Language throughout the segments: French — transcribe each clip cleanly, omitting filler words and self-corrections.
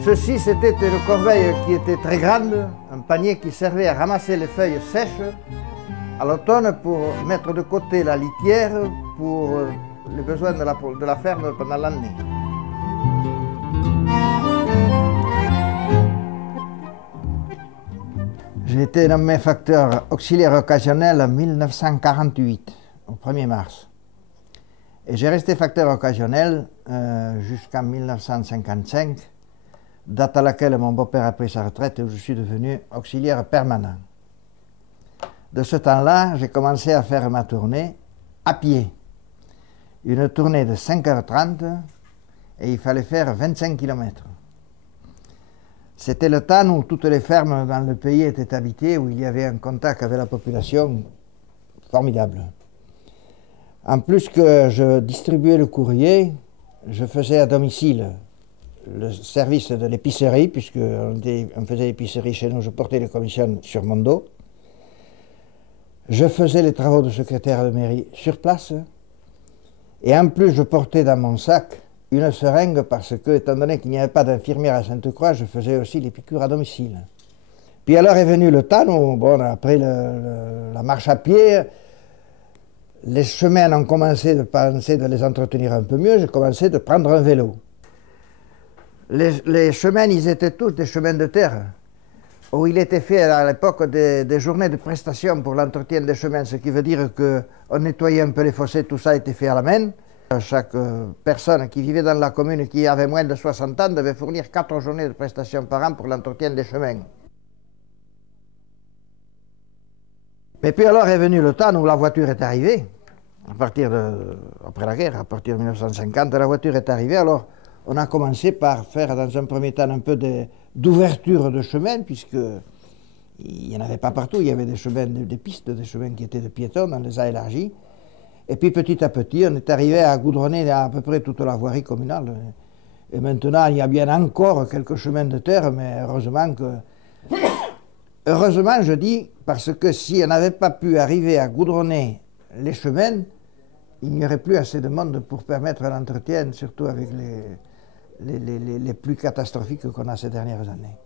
Ceci, c'était une corbeille qui était très grande, un panier qui servait à ramasser les feuilles sèches à l'automne pour mettre de côté la litière pour les besoins de la ferme pendant l'année. J'ai été nommé facteur auxiliaire occasionnel en 1948, au 1er mars. Et j'ai resté facteur occasionnel jusqu'en 1955, date à laquelle mon beau-père a pris sa retraite et où je suis devenu auxiliaire permanent. De ce temps-là, j'ai commencé à faire ma tournée à pied. Une tournée de 5h30 et il fallait faire 25 km. C'était le temps où toutes les fermes dans le pays étaient habitées, où il y avait un contact avec la population formidable. En plus que je distribuais le courrier, je faisais à domicile le service de l'épicerie, puisqu'on faisait l'épicerie chez nous, je portais les commissions sur mon dos. Je faisais les travaux de secrétaire de mairie sur place. Et en plus, je portais dans mon sac une seringue parce que, étant donné qu'il n'y avait pas d'infirmière à Sainte-Croix, je faisais aussi les piqûres à domicile. Puis alors est venu le temps où, bon, après la marche à pied, les chemins ont commencé de penser de les entretenir un peu mieux, j'ai commencé de prendre un vélo. Les chemins, ils étaient tous des chemins de terre, où il était fait à l'époque des journées de prestation pour l'entretien des chemins, ce qui veut dire qu'on nettoyait un peu les fossés, tout ça était fait à la main. Chaque personne qui vivait dans la commune qui avait moins de 60 ans devait fournir 4 journées de prestation par an pour l'entretien des chemins. Et puis alors est venu le temps où la voiture est arrivée, après la guerre, à partir de 1950, la voiture est arrivée, alors on a commencé par faire dans un premier temps un peu d'ouverture de chemin, puisqu'il n'y en avait pas partout, il y avait des chemins, des pistes, des chemins qui étaient de piétons, on les a élargis. Et puis petit à petit, on est arrivé à goudronner à peu près toute la voirie communale. Et maintenant, il y a bien encore quelques chemins de terre, mais heureusement que... Heureusement, je dis, parce que si on n'avait pas pu arriver à goudronner les chemins, il n'y aurait plus assez de monde pour permettre l'entretien, surtout avec les plus catastrophiques qu'on a ces dernières années.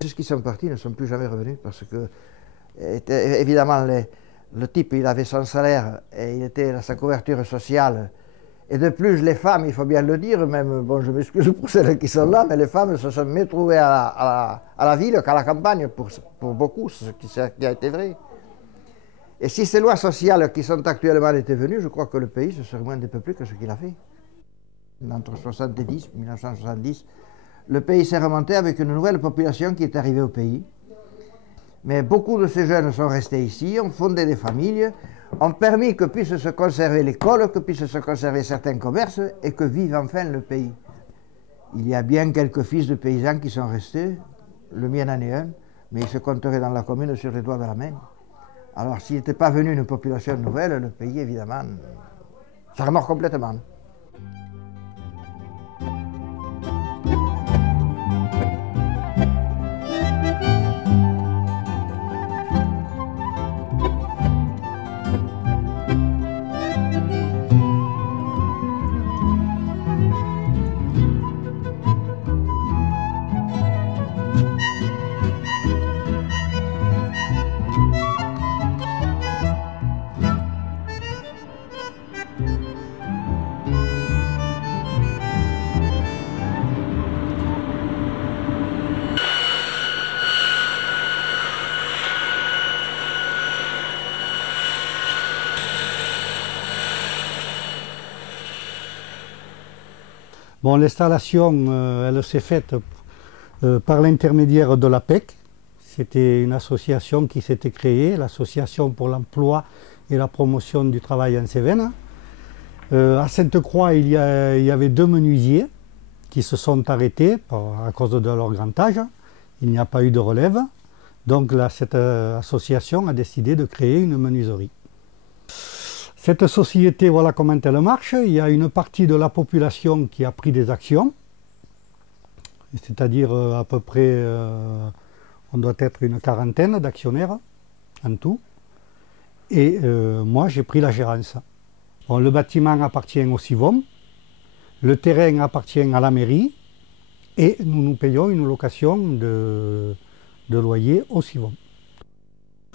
Ceux qui sont partis ne sont plus jamais revenus, parce que, évidemment, le type, il avait son salaire et il était à sa couverture sociale. Et de plus, les femmes, il faut bien le dire, même, bon, je m'excuse pour celles qui sont là, mais les femmes se sont mieux trouvées à la ville qu'à la campagne, pour beaucoup, ce qui a été vrai. Et si ces lois sociales qui sont actuellement étaient venues, je crois que le pays se serait moins dépeuplé que ce qu'il a fait. Entre 1970 et 1970, le pays s'est remonté avec une nouvelle population qui est arrivée au pays. Mais beaucoup de ces jeunes sont restés ici, ont fondé des familles, ont permis que puisse se conserver l'école, que puisse se conserver certains commerces et que vive enfin le pays. Il y a bien quelques fils de paysans qui sont restés, le mien en est un, mais il se compterait dans la commune sur les doigts de la main. Alors s'il n'était pas venu une population nouvelle, le pays évidemment, ça remord complètement. Bon, l'installation, elle s'est faite par l'intermédiaire de l'APEC. C'était une association qui s'était créée, l'Association pour l'emploi et la promotion du travail en Cévennes. À Sainte-Croix, il y avait 2 menuisiers qui se sont arrêtés à cause de leur grand âge. Il n'y a pas eu de relève. Donc là, cette association a décidé de créer une menuiserie. Cette société, voilà comment elle marche. Il y a une partie de la population qui a pris des actions, c'est-à-dire à peu près, on doit être une quarantaine d'actionnaires en tout. Et moi, j'ai pris la gérance. Bon, le bâtiment appartient au CIVOM, le terrain appartient à la mairie, et nous payons une location de loyer aussi bon.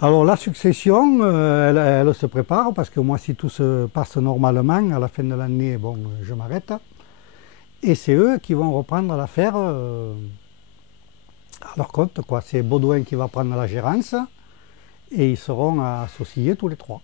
Alors la succession, elle se prépare parce que moi, si tout se passe normalement, à la fin de l'année, bon, je m'arrête. Et c'est eux qui vont reprendre l'affaire à leur compte, quoi. C'est Baudouin qui va prendre la gérance et ils seront associés tous les trois.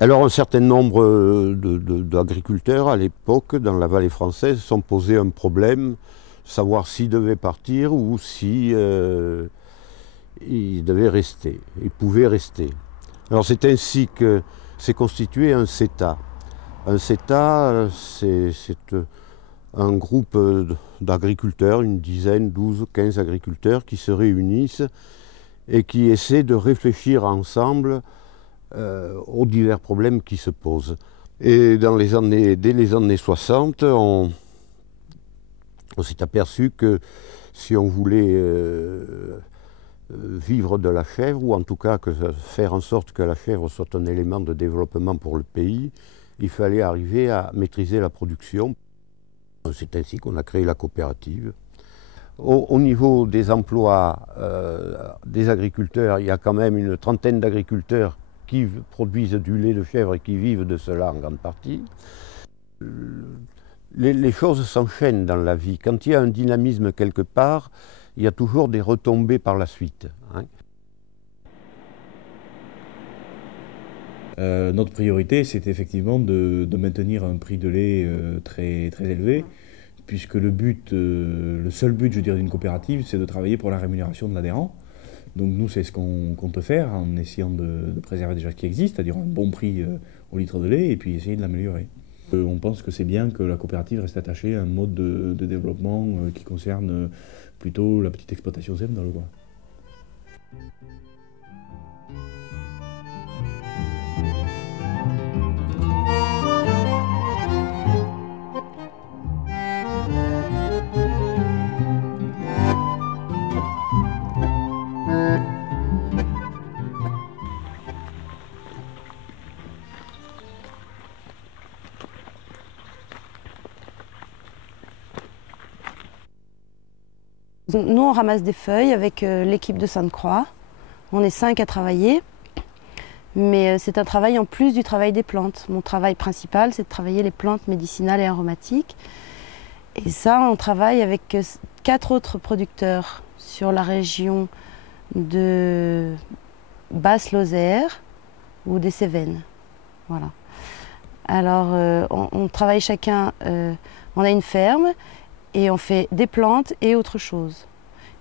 Alors un certain nombre d'agriculteurs à l'époque, dans la vallée française, se sont posés un problème, savoir s'ils devaient partir ou si ils devaient rester, ils pouvaient rester. Alors c'est ainsi que s'est constitué un CETA. Un CETA, c'est un groupe d'agriculteurs, une dizaine, 12, 15 agriculteurs qui se réunissent et qui essaient de réfléchir ensemble aux divers problèmes qui se posent. Et dès les années 60, on s'est aperçu que si on voulait vivre de la chèvre, ou en tout cas faire en sorte que la chèvre soit un élément de développement pour le pays, il fallait arriver à maîtriser la production. C'est ainsi qu'on a créé la coopérative. Au niveau des emplois des agriculteurs, il y a quand même une trentaine d'agriculteurs qui produisent du lait de chèvre et qui vivent de cela en grande partie. Les choses s'enchaînent dans la vie. Quand il y a un dynamisme quelque part, il y a toujours des retombées par la suite. Hein. Notre priorité, c'est effectivement de maintenir un prix de lait très, très élevé, puisque le seul but, je dirais, d'une coopérative, c'est de travailler pour la rémunération de l'adhérent. Donc nous, c'est ce qu'on compte faire en essayant de préserver déjà ce qui existe, c'est-à-dire un bon prix au litre de lait, et puis essayer de l'améliorer. On pense que c'est bien que la coopérative reste attachée à un mode de développement qui concerne plutôt la petite exploitation simple dans le coin. Nous, on ramasse des feuilles avec l'équipe de Sainte-Croix. On est 5 à travailler, mais c'est un travail en plus du travail des plantes. Mon travail principal, c'est de travailler les plantes médicinales et aromatiques. Et ça, on travaille avec 4 autres producteurs sur la région de Basse-Lozère ou des Cévennes. Voilà. Alors, on travaille chacun, on a une ferme, et on fait des plantes et autre chose.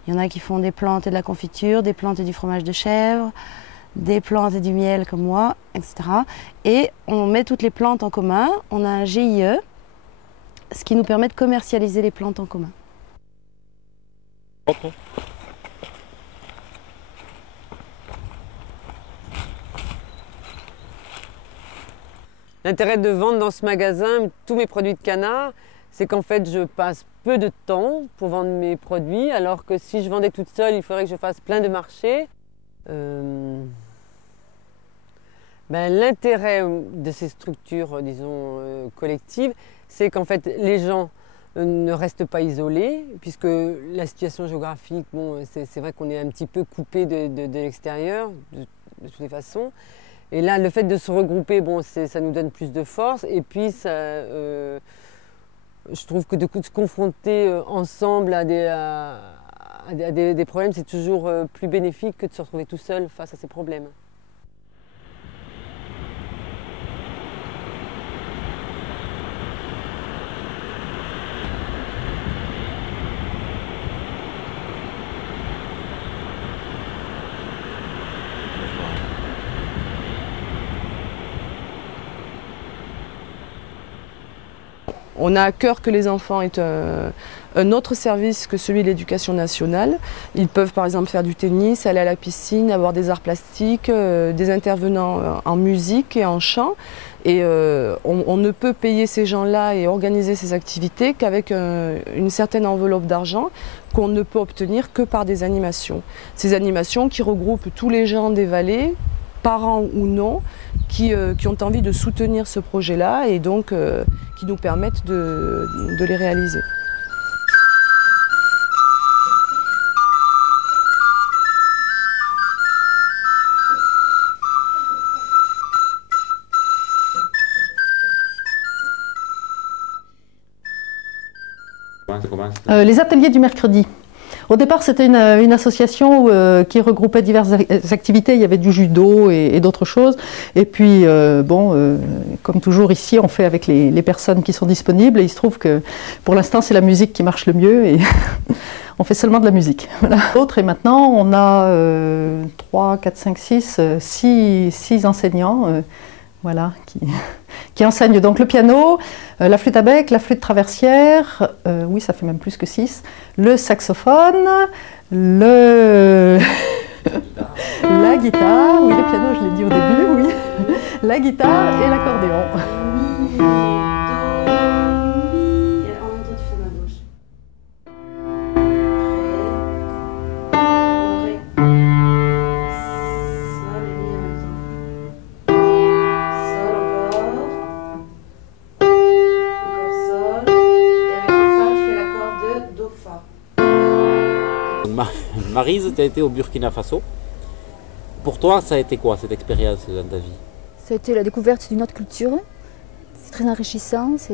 Il y en a qui font des plantes et de la confiture, des plantes et du fromage de chèvre, des plantes et du miel comme moi, etc. Et on met toutes les plantes en commun. On a un GIE, ce qui nous permet de commercialiser les plantes en commun. Okay. L'intérêt de vendre dans ce magasin tous mes produits de canard, c'est qu'en fait, je passe peu de temps pour vendre mes produits, alors que si je vendais toute seule, il faudrait que je fasse plein de marchés. L'intérêt de ces structures, disons, collectives, c'est qu'en fait, les gens ne restent pas isolés, puisque la situation géographique, bon, c'est vrai qu'on est un petit peu coupé de l'extérieur, de toutes les façons. Et là, le fait de se regrouper, bon, ça nous donne plus de force, et puis ça... je trouve que de se confronter ensemble à des problèmes, c'est toujours plus bénéfique que de se retrouver tout seul face à ces problèmes. On a à cœur que les enfants aient un autre service que celui de l'éducation nationale. Ils peuvent par exemple faire du tennis, aller à la piscine, avoir des arts plastiques, des intervenants en musique et en chant. Et on ne peut payer ces gens-là et organiser ces activités qu'avec une certaine enveloppe d'argent qu'on ne peut obtenir que par des animations. Ces animations qui regroupent tous les gens des vallées, parents ou non, qui ont envie de soutenir ce projet-là et donc qui nous permettent de les réaliser. Les ateliers du mercredi. Au départ, c'était une association qui regroupait diverses activités. Il y avait du judo et d'autres choses. Et puis, comme toujours ici, on fait avec les personnes qui sont disponibles. Et il se trouve que pour l'instant, c'est la musique qui marche le mieux. Et on fait seulement de la musique. Voilà. Et maintenant, on a 3, 4, 5, 6 enseignants. Voilà, qui enseignent donc le piano, la flûte à bec, la flûte traversière, oui ça fait même plus que 6, le saxophone, la guitare, oui le piano je l'ai dit au début, oui, la guitare et l'accordéon. Maryse, tu as été au Burkina Faso. Pour toi, ça a été quoi cette expérience dans ta vie? Ça a été la découverte d'une autre culture. C'est très enrichissant, c'est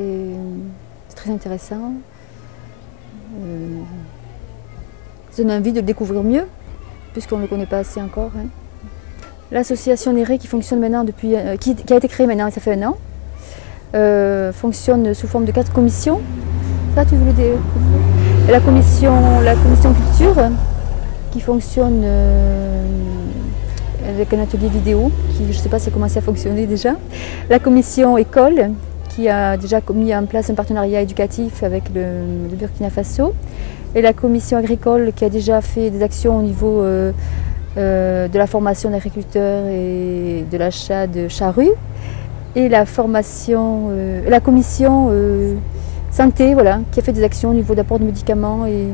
très intéressant. Ça donne envie de le découvrir mieux, puisqu'on ne le connaît pas assez encore. Hein. L'association NERE qui fonctionne maintenant depuis, qui a été créée maintenant, ça fait 1 an, fonctionne sous forme de 4 commissions. Ça, tu voulais dire? La commission culture, qui fonctionne avec un atelier vidéo, qui je ne sais pas si a commencé à fonctionner déjà. La commission école, qui a déjà mis en place un partenariat éducatif avec le Burkina Faso. Et la commission agricole, qui a déjà fait des actions au niveau de la formation d'agriculteurs et de l'achat de charrues. Et la commission santé, voilà, qui a fait des actions au niveau d'apport de médicaments et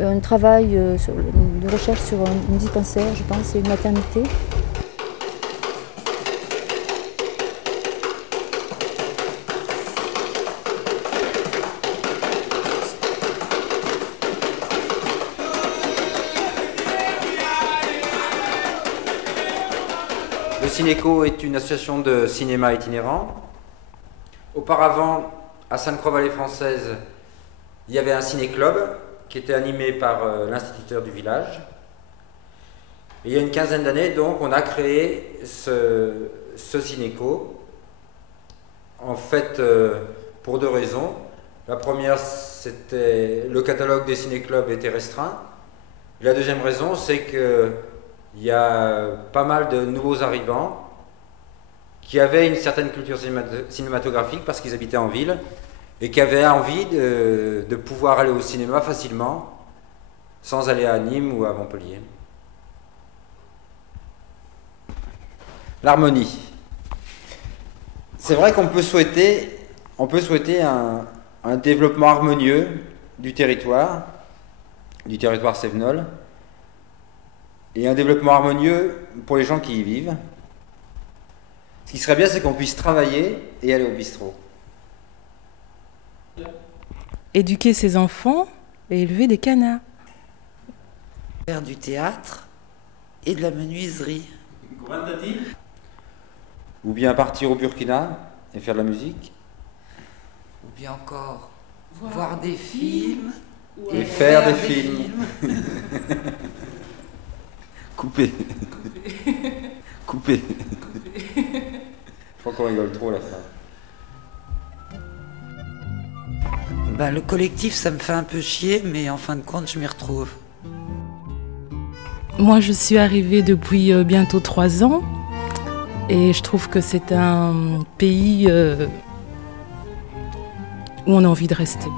un travail de recherche sur un dispensaire, je pense, et une maternité. Le Cinéco est une association de cinéma itinérant. Auparavant, à Sainte-Croix-Vallée française, il y avait un ciné-club qui était animé par l'instituteur du village. Et il y a une quinzaine d'années, donc, on a créé ce Cinéco. En fait, pour 2 raisons. La première, c'était le catalogue des ciné-clubs était restreint. Et la deuxième raison, c'est qu'il y a pas mal de nouveaux arrivants qui avaient une certaine culture cinématographique parce qu'ils habitaient en ville et qui avaient envie de pouvoir aller au cinéma facilement sans aller à Nîmes ou à Montpellier. L'harmonie. C'est vrai qu'on peut souhaiter un développement harmonieux du territoire cévenol, et un développement harmonieux pour les gens qui y vivent. Ce qui serait bien, c'est qu'on puisse travailler et aller au bistrot. Éduquer ses enfants et élever des canards. Faire du théâtre et de la menuiserie. Comment t'as dit? Ou bien partir au Burkina et faire de la musique. Ou bien encore voir des films et faire des films. Couper. Couper. Je crois qu'on rigole trop à la fin. Ben, le collectif, ça me fait un peu chier, mais en fin de compte, je m'y retrouve. Moi, je suis arrivée depuis bientôt 3 ans et je trouve que c'est un pays où on a envie de rester.